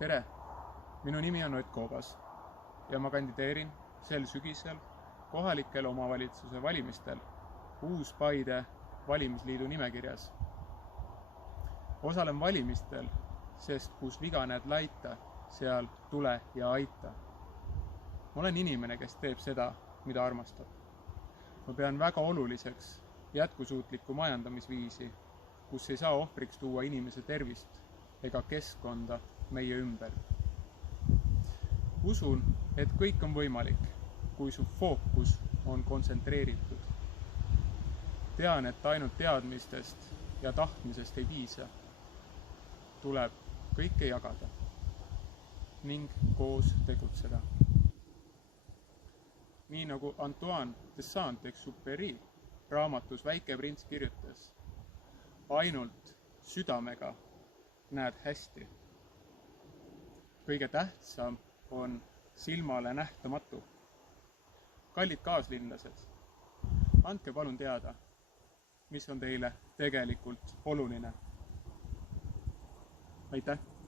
Tere, minu nimi on Ott Koobas ja ma kandideerin sel sügisel kohalikel omavalitsuse valimistel Uus-Paide valimisliidu nimekirjas. Osalen valimistel, sest kus viga näed laita, seal tule ja aita. Ma olen inimene, kes teeb seda, mida armastab. Ma pean väga oluliseks jätkusuutlikku majandamisviisi, kus ei saa ohvriks tuua inimese tervist ega keskkonda meie ümber. Usun, et kõik on võimalik, kui su fookus on kontsentreeritud. Tean, et ainult teadmistest ja tahtmisest ei piisa. Tuleb kõike jagada ning koos tegutseda. Nii nagu Antoine de Saint-Exupéry raamatus Väike prints kirjutas, ainult südamega näed hästi. Kõige tähtsam on silmale nähtamatu. Kallid kaaslinlased, andke palun teada, mis on teile tegelikult oluline. Aitäh!